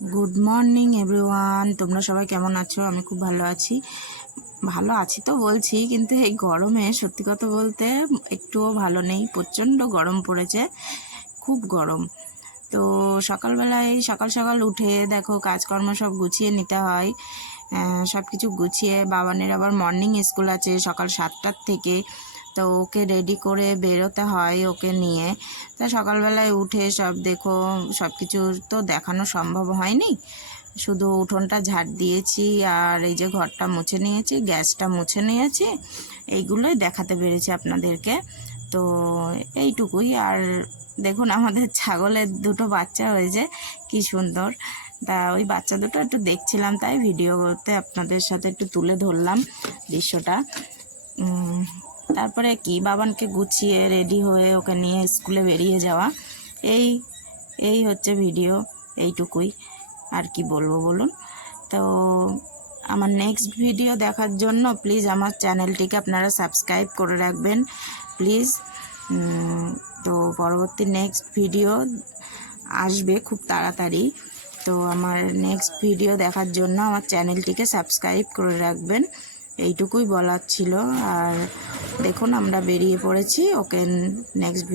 Good morning everyone, তোমরা সবাই কেমন আছো? আমি খুব ভালো আছি। ভালো আছি তো বলছি, কিন্তু এই গরমে সত্যি কথা বলতে একটুও ভালো নেই। প্রচণ্ড গরম পড়েছে, খুব গরম। তো সকালবেলায় সকাল সকাল উঠে দেখো কাজকর্ম সব গুছিয়ে নিতে হয়। সব কিছু গুছিয়ে, বাবানের আবার মর্নিং স্কুল আছে সকাল 7টার থেকে, তো ওকে রেডি করে বেরোতে হয় ওকে নিয়ে। তা সকালবেলায় উঠে সব দেখো, সব কিছু তো দেখানো সম্ভব হয়নি, শুধু উঠোনটা ঝাড় দিয়েছি আর এই যে ঘরটা মুছে নিয়েছি, গ্যাসটা মুছে নিয়েছি, এইগুলোই দেখাতে পেরেছি আপনাদেরকে। তো এইটুকুই। আর দেখুন আমাদের ছাগলের দুটো বাচ্চা হয়েছে, কি সুন্দর। তা ওই বাচ্চা দুটো একটু দেখছিলাম, তাই ভিডিও করতে আপনাদের সাথে একটু তুলে ধরলাম দৃশ্যটা। তারপরে কি, বাবানকে গুছিয়ে রেডি হয়ে ওকে নিয়ে স্কুলে বেরিয়ে যাওয়া, এই এই হচ্ছে ভিডিও, এইটুকুই। আর কি বলবো বলুন। তো আমার নেক্সট ভিডিও দেখার জন্য প্লিজ আমার চ্যানেলটিকে আপনারা সাবস্ক্রাইব করে রাখবেন প্লিজ। তো পরবর্তী নেক্সট ভিডিও আসবে খুব তাড়াতাড়ি। তো আমার নেক্সট ভিডিও দেখার জন্য আমার চ্যানেলটিকে সাবস্ক্রাইব করে রাখবেন, এইটুকুই বলার ছিল। আর দেখুন আমরা বেরিয়ে পড়েছি ওকে নেক্সট